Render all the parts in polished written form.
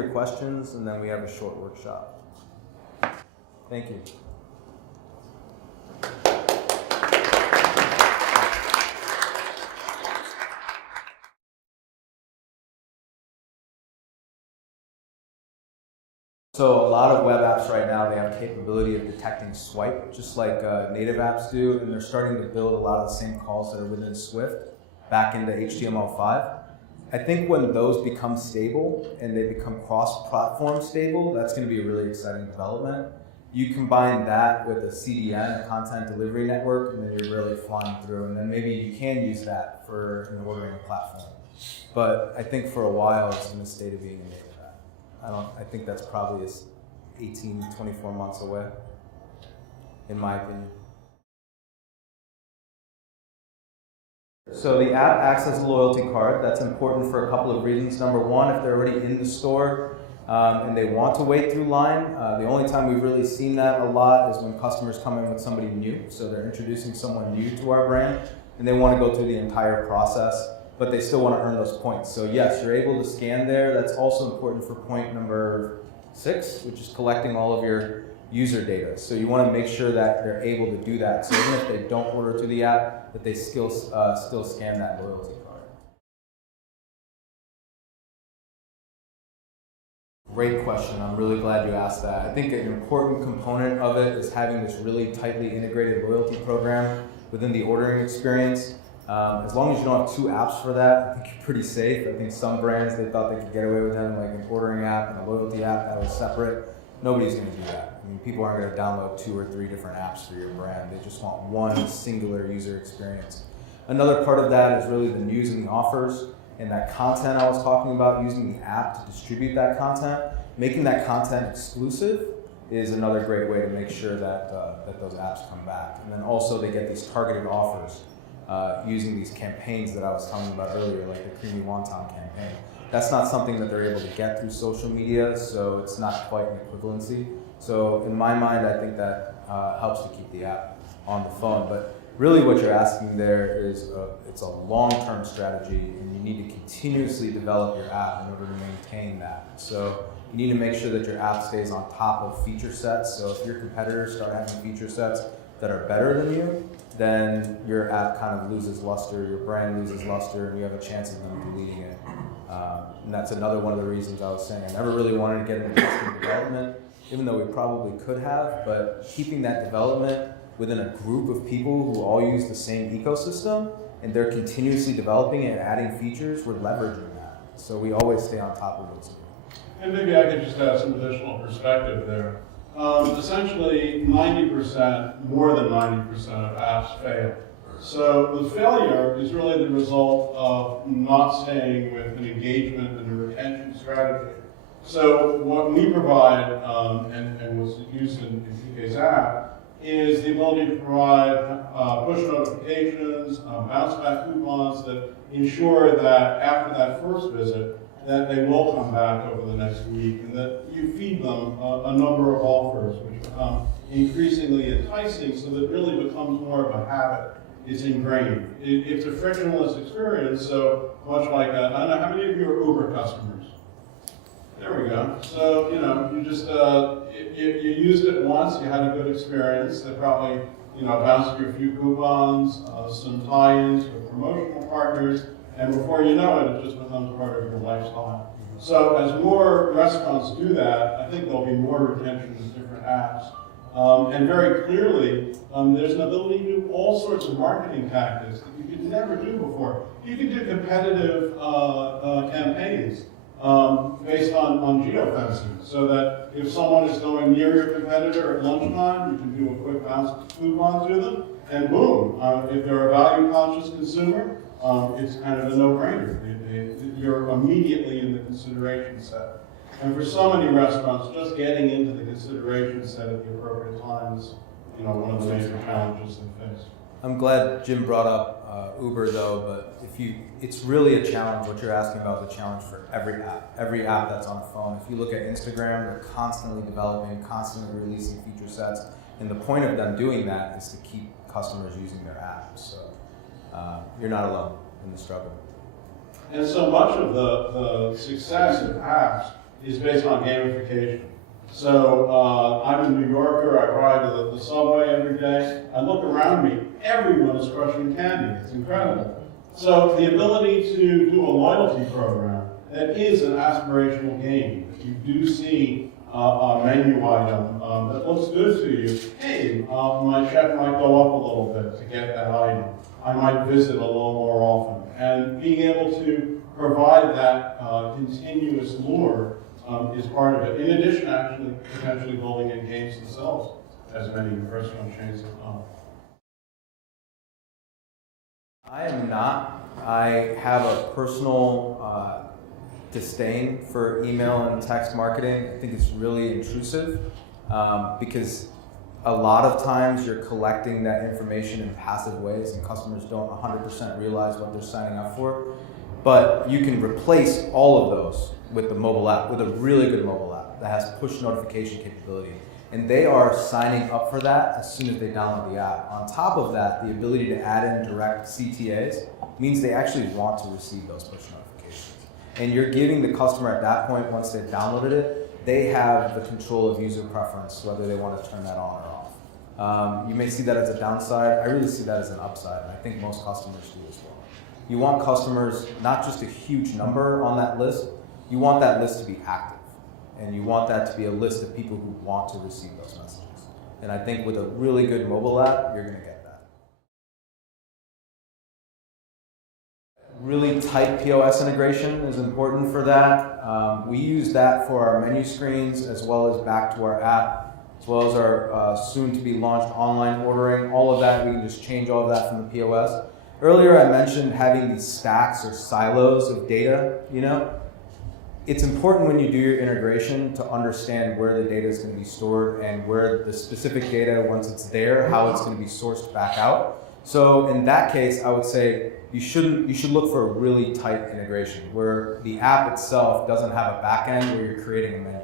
your questions, and then we have a short workshop. Thank you. So a lot of web apps right now, they have capability of detecting swipe, just like native apps do, and they're starting to build a lot of the same calls that are within Swift back into HTML5. I think when those become stable and they become cross-platform stable, that's going to be a really exciting development. You combine that with a CDN, a content delivery network, and then you're really flying through, and then maybe you can use that for an ordering platform. But I think for a while, it's in the state of being a native. I think that's probably 18, 24 months away, in my opinion. So the app acts as a loyalty card. That's important for a couple of reasons. Number one, if they're already in the store and they want to wait through line, the only time we've really seen that a lot is when customers come in with somebody new. So they're introducing someone new to our brand, and they want to go through the entire process, but they still want to earn those points. So yes, you're able to scan there. That's also important for point number 6, which is collecting all of your user data. So you want to make sure that they're able to do that. So even if they don't order through the app, that they still scan that loyalty card. Great question. I'm really glad you asked that. I think an important component of it is having this really tightly integrated loyalty program within the ordering experience. As long as you don't have 2 apps for that, I think you're pretty safe. I think some brands, they thought they could get away with having like an ordering app and a loyalty app that was separate. Nobody's going to do that. I mean, people aren't going to download 2 or 3 different apps for your brand. They just want one singular user experience. Another part of that is really the news and the offers and that content I was talking about, using the app to distribute that content. Making that content exclusive is another great way to make sure that, that those apps come back. And then also they get these targeted offers. Using these campaigns that I was talking about earlier, like the Creamy Wonton campaign. That's not something that they're able to get through social media, so it's not quite an equivalency. So in my mind, I think that helps to keep the app on the phone. But really what you're asking there is it's a long-term strategy, and you need to continuously develop your app in order to maintain that. So you need to make sure that your app stays on top of feature sets. So if your competitors start having feature sets that are better than you, then your app kind of loses luster, your brand loses luster, and you have a chance of them deleting it. And that's another one of the reasons I was saying I never really wanted to get into custom development, even though we probably could have, but keeping that development within a group of people who all use the same ecosystem, and they're continuously developing and adding features, we're leveraging that. So we always stay on top of those. And maybe I could just add some additional perspective there. Essentially, 90%, more than 90% of apps fail. So the failure is really the result of not staying with an engagement and a retention strategy. So what we provide, and was used in PK's app, is the ability to provide push notifications, bounce back coupons that ensure that after that first visit, that they will come back over the next week, and that you feed them a number of offers, which become increasingly enticing, so that it really becomes more of a habit. It's ingrained. It's a frictionless experience, so much like, I don't know, how many of you are Uber customers? There we go. So, you know, you just, you used it once, you had a good experience, they probably, you know, bounced you a few coupons, some tie-ins with promotional partners, and before you know it, it just becomes part of your lifestyle. So as more restaurants do that, I think there'll be more retention of different apps. And very clearly, there's an ability to do all sorts of marketing tactics that you could never do before. You can do competitive campaigns based on geofencing, so that if someone is going near your competitor at lunchtime, you can do a quick bounce coupon to them, and boom, if they're a value-conscious consumer, it's kind of a no-brainer. You're immediately in the consideration set. And for so many restaurants, just getting into the consideration set at the appropriate time is, you know, one of the major challenges they face. I'm glad Jim brought up Uber though, but it's really a challenge. What you're asking about is a challenge for every app that's on a phone. If you look at Instagram, they're constantly developing, constantly releasing feature sets, and the point of them doing that is to keep customers using their app. So you're not alone in the struggle. And so much of the success of apps is based on gamification. So I'm a New Yorker, I ride the subway every day. I look around me, everyone is crushing candy. It's incredible. So the ability to do a loyalty program that is an aspirational game, that you do see a menu item that looks good to you. Hey, my check might go up a little bit to get that item. I might visit a little more often. And being able to provide that continuous lure is part of it. In addition, actually, potentially building in games themselves, as many restaurant chains have done. I am not. I have a personal disdain for email and text marketing. I think it's really intrusive because a lot of times you're collecting that information in passive ways and customers don't 100% realize what they're signing up for. But you can replace all of those with the mobile app, with a really good mobile app that has push notification capability. And they are signing up for that as soon as they download the app. On top of that, the ability to add in direct CTAs means they actually want to receive those push notifications. And you're giving the customer at that point, once they've downloaded it, they have the control of user preference, whether they want to turn that on or off. You may see that as a downside. I really see that as an upside, and I think most customers do as well. You want customers, not just a huge number on that list, you want that list to be active. And you want that to be a list of people who want to receive those messages. And I think with a really good mobile app, you're going to get that. Really tight POS integration is important for that. We use that for our menu screens as well as back to our app, as well as our soon-to-be launched online ordering. All of that, we can just change all of that from the POS. Earlier I mentioned having these stacks or silos of data, It's important when you do your integration to understand where the data is going to be stored and where the specific data, once it's there, how it's going to be sourced back out. So in that case, I would say you should look for a really tight integration where the app itself doesn't have a backend where you're creating a menu.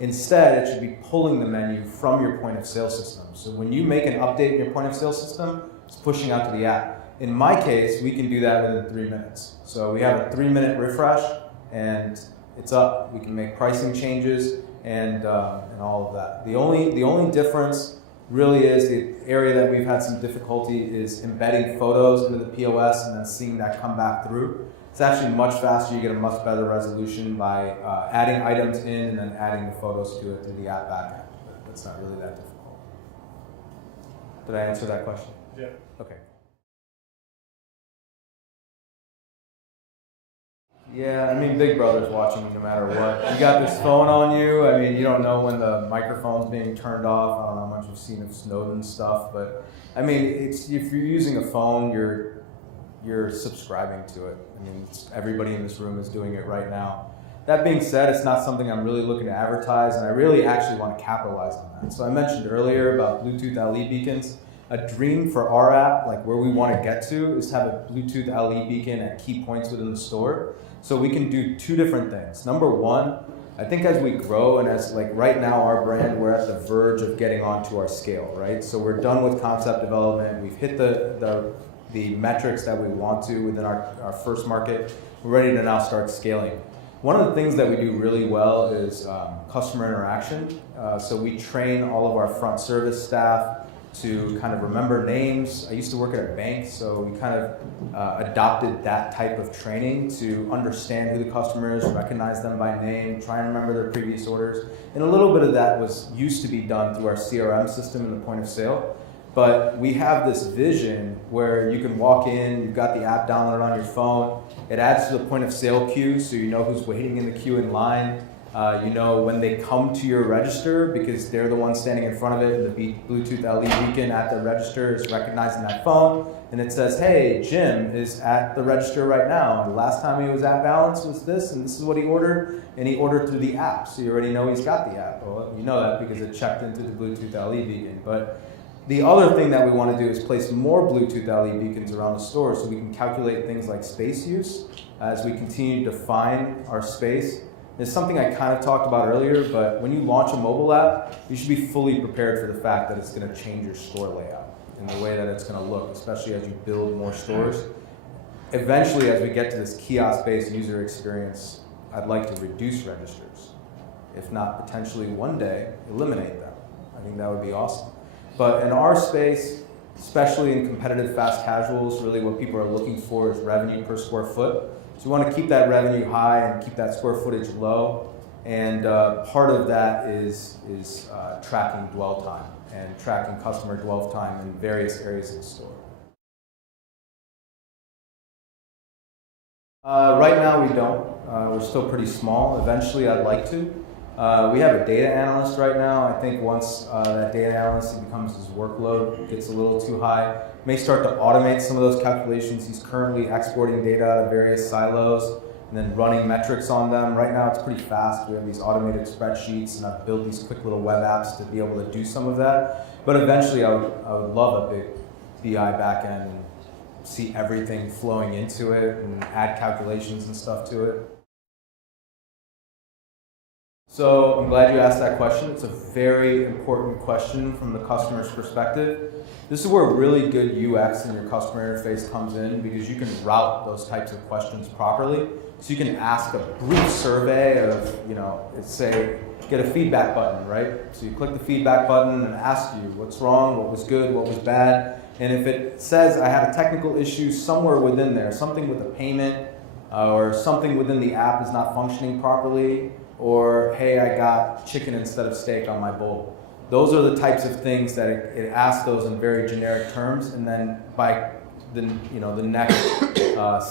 Instead, it should be pulling the menu from your point of sale system. So when you make an update in your point of sale system, it's pushing out to the app. In my case, we can do that within 3 minutes. So we have a 3-minute refresh, and it's up. We can make pricing changes and all of that. The only difference really is the area that we've had some difficulty is embedding photos into the POS and then seeing that come back through. It's actually much faster. You get a much better resolution by adding items in and then adding the photos to it through the app backend. But that's not really that difficult. Did I answer that question? Yeah. Okay. Yeah, I mean, Big Brother's watching you no matter what. You got this phone on you. I mean, you don't know when the microphone's being turned off. I don't know how much you've seen of Snowden stuff, but I mean, if you're using a phone, you're subscribing to it. I mean, everybody in this room is doing it right now. That being said, it's not something I'm really looking to advertise, and I really actually want to capitalize on that. So I mentioned earlier about Bluetooth LE beacons. A dream for our app, like where we want to get to, is to have a Bluetooth LE beacon at key points within the store. So we can do 2 different things. Number one, I think as we grow and as like right now our brand, we're at the verge of getting onto our scale, right? So we're done with concept development. We've hit the metrics that we want to within our first market. We're ready to now start scaling. One of the things that we do really well is customer interaction. So we train all of our front service staff to kind of remember names. I used to work at a bank, so we kind of adopted that type of training to understand who the customer is, recognize them by name, try and remember their previous orders. And a little bit of that used to be done through our CRM system in the point of sale. But we have this vision where you can walk in, you've got the app downloaded on your phone, it adds to the point of sale queue, so you know who's waiting in the queue in line. You know when they come to your register because they're the ones standing in front of it, and the Bluetooth LE beacon at the register is recognizing that phone, and it says, hey, Jim is at the register right now, and the last time he was at Balance was this, and this is what he ordered, and he ordered through the app, so you already know he's got the app. Well, you know that because it checked into the Bluetooth LE beacon. But the other thing that we want to do is place more Bluetooth LE beacons around the store so we can calculate things like space use as we continue to define our space. It's something I kind of talked about earlier, but when you launch a mobile app, you should be fully prepared for the fact that it's going to change your store layout and the way that it's going to look, especially as you build more stores. Eventually, as we get to this kiosk-based user experience, I'd like to reduce registers. If not, potentially one day, eliminate them. I think that would be awesome. But in our space, especially in competitive fast casuals, really what people are looking for is revenue per square foot. So we want to keep that revenue high and keep that square footage low. And part of that is tracking dwell time and tracking customer dwell time in various areas of the store. Right now we don't. We're still pretty small. Eventually I'd like to. We have a data analyst right now. I think once that data analyst becomes his workload gets a little too high, may start to automate some of those calculations. He's currently exporting data out of various silos and then running metrics on them. Right now it's pretty fast. We have these automated spreadsheets, and I've built these quick little web apps to be able to do some of that. But eventually I would love a big BI backend and see everything flowing into it and add calculations and stuff to it. So I'm glad you asked that question. It's a very important question from the customer's perspective. This is where really good UX in your customer interface comes in, because you can route those types of questions properly. So you can ask a brief survey of, let's say, get a feedback button, right? So you click the feedback button and ask you what's wrong, what was good, what was bad. And if it says I had a technical issue somewhere within there, something with a payment, or something within the app is not functioning properly, or hey, I got chicken instead of steak on my bowl. Those are the types of things that it asks those in very generic terms, and then by the next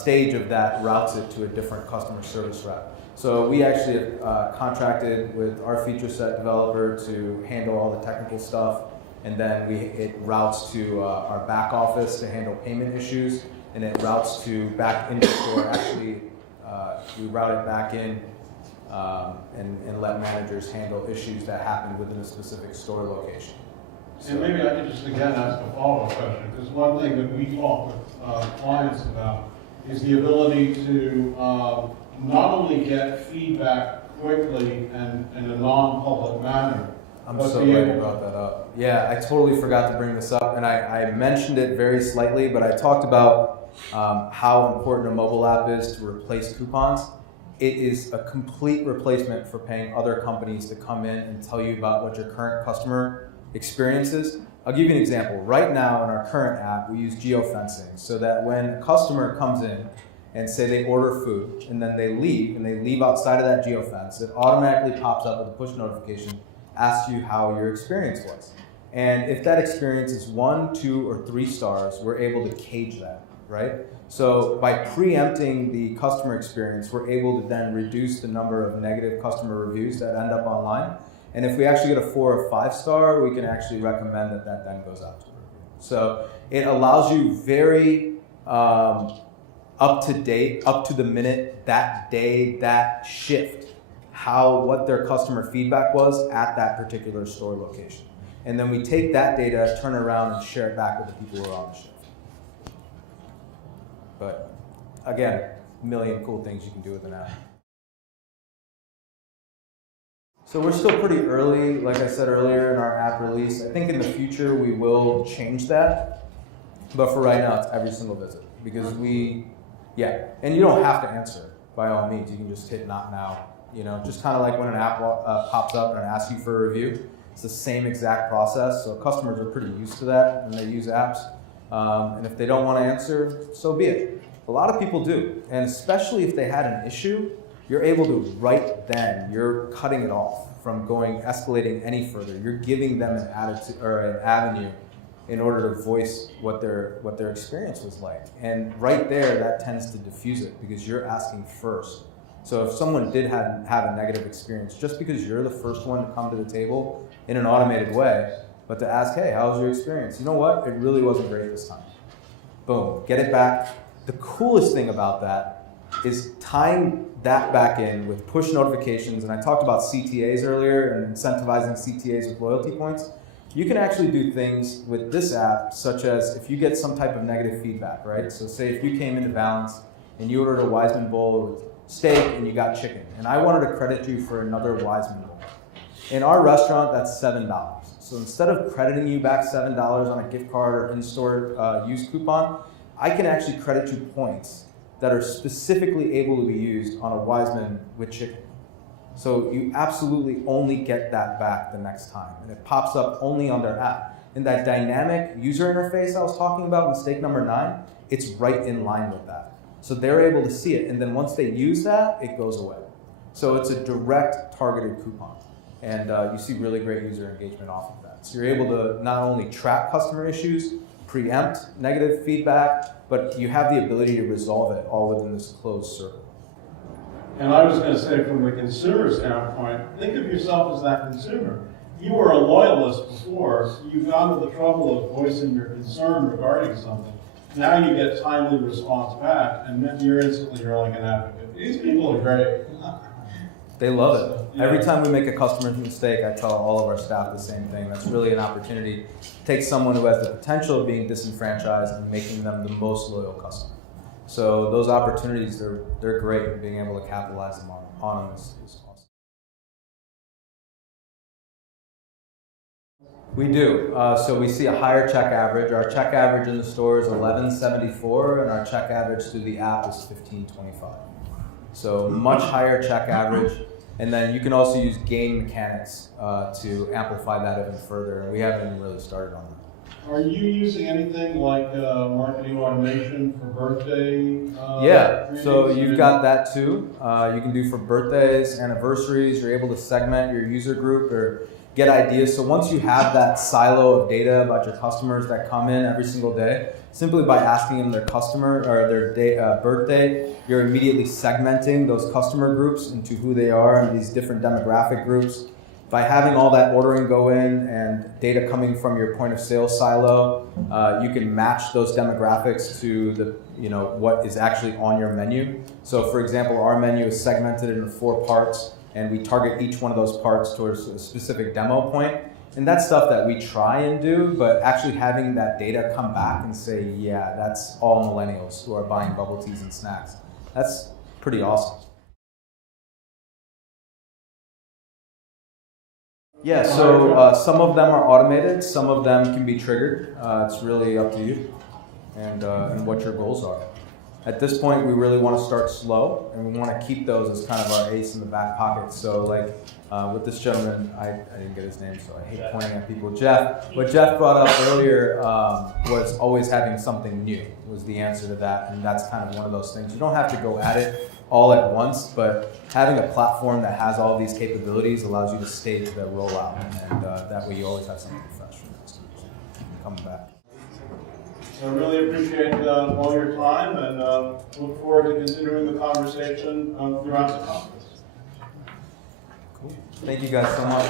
stage of that routes it to a different customer service rep. So we actually contracted with our feature set developer to handle all the technical stuff, and then it routes to our back office to handle payment issues, and it routes to back into store. Actually, we route it back in and let managers handle issues that happen within a specific store location. So, and maybe I could just again ask a follow-up question, because one thing that we talk with clients about is the ability to not only get feedback quickly and in a non-public manner. I'm so glad you brought that up. Yeah, I totally forgot to bring this up, and I mentioned it very slightly, but I talked about how important a mobile app is to replace coupons. It is a complete replacement for paying other companies to come in and tell you about what your current customer experience is. I'll give you an example. Right now in our current app, we use geofencing so that when a customer comes in and say they order food and then they leave outside of that geofence, it automatically pops up with a push notification, asks you how your experience was. And if that experience is 1, 2, or 3 stars, we're able to cage that, right? So by preempting the customer experience, we're able to then reduce the number of negative customer reviews that end up online. And if we actually get a 4 or 5 star, we can actually recommend that then goes out to a review. So it allows you very up to date, up to the minute, that day, that shift, what their customer feedback was at that particular store location. And then we take that data, turn it around, and share it back with the people who are on the shift. But again, a million cool things you can do with an app. So we're still pretty early, like I said earlier, in our app release. I think in the future we will change that. But for right now, it's every single visit. Because and you don't have to answer, by all means. You can just hit not now. Just kind of like when an app pops up and it asks you for a review. It's the same exact process. So customers are pretty used to that when they use apps. And if they don't want to answer, so be it. A lot of people do. And especially if they had an issue, you're able to right then, you're cutting it off from escalating any further. You're giving them an attitude or an avenue in order to voice what their experience was like. And right there, that tends to diffuse it because you're asking first. So if someone did have a negative experience, just because you're the first one to come to the table in an automated way, but to ask, hey, how was your experience? You know what? It really wasn't great this time. Boom, get it back. The coolest thing about that is tying that back in with push notifications. And I talked about CTAs earlier and incentivizing CTAs with loyalty points. You can actually do things with this app, such as if you get some type of negative feedback, right? So say if you came into Balance and you ordered a Wiseman bowl with steak and you got chicken, and I wanted to credit you for another Wiseman bowl. In our restaurant, that's $7. So instead of crediting you back $7 on a gift card or in-store use coupon, I can actually credit you points that are specifically able to be used on a Wiseman with chicken. So you absolutely only get that back the next time, and it pops up only on their app. And that dynamic user interface I was talking about, mistake number 9, it's right in line with that. So they're able to see it, and then once they use that, it goes away. So it's a direct targeted coupon, and you see really great user engagement off of that. So you're able to not only track customer issues, preempt negative feedback, but you have the ability to resolve it all within this closed circle. And I was going to say, from the consumer standpoint, think of yourself as that consumer. You were a loyalist before, so you've gone to the trouble of voicing your concern regarding something. Now you get timely response back, and then you're like an advocate. These people are great. They love it. Yeah. Every time we make a customer mistake, I tell all of our staff the same thing. That's really an opportunity to take someone who has the potential of being disenfranchised and making them the most loyal customer. So those opportunities, they're great, and being able to capitalize them on them is awesome. We do. So we see a higher check average. Our check average in the store is $11.74, and our check average through the app is $15.25. So much higher check average. And then you can also use game mechanics to amplify that even further. And we haven't even really started on that. Are you using anything like marketing automation for birthday? Yeah, so you've got that too. You can do for birthdays, anniversaries. You're able to segment your user group or get ideas. So once you have that silo of data about your customers that come in every single day, simply by asking them their customer or their birthday, you're immediately segmenting those customer groups into who they are and these different demographic groups. By having all that ordering go in and data coming from your point of sale silo, you can match those demographics to what is actually on your menu. So for example, our menu is segmented into 4 parts, and we target each one of those parts towards a specific demo point. And that's stuff that we try and do, but actually having that data come back and say, yeah, that's all millennials who are buying bubble teas and snacks. That's pretty awesome. Yeah, so some of them are automated, some of them can be triggered. It's really up to you and what your goals are. At this point, we really want to start slow, and we want to keep those as kind of our ace in the back pocket. So like with this gentleman, I didn't get his name, so I hate pointing at people. Jeff, what Jeff brought up earlier was always having something new was the answer to that, and that's kind of one of those things. You don't have to go at it all at once, but having a platform that has all these capabilities allows you to stage the rollout, and that way you always have something fresh for next week. Coming back. I really appreciate all your time, and look forward to continuing the conversation throughout the conference. Cool. Thank you guys so much.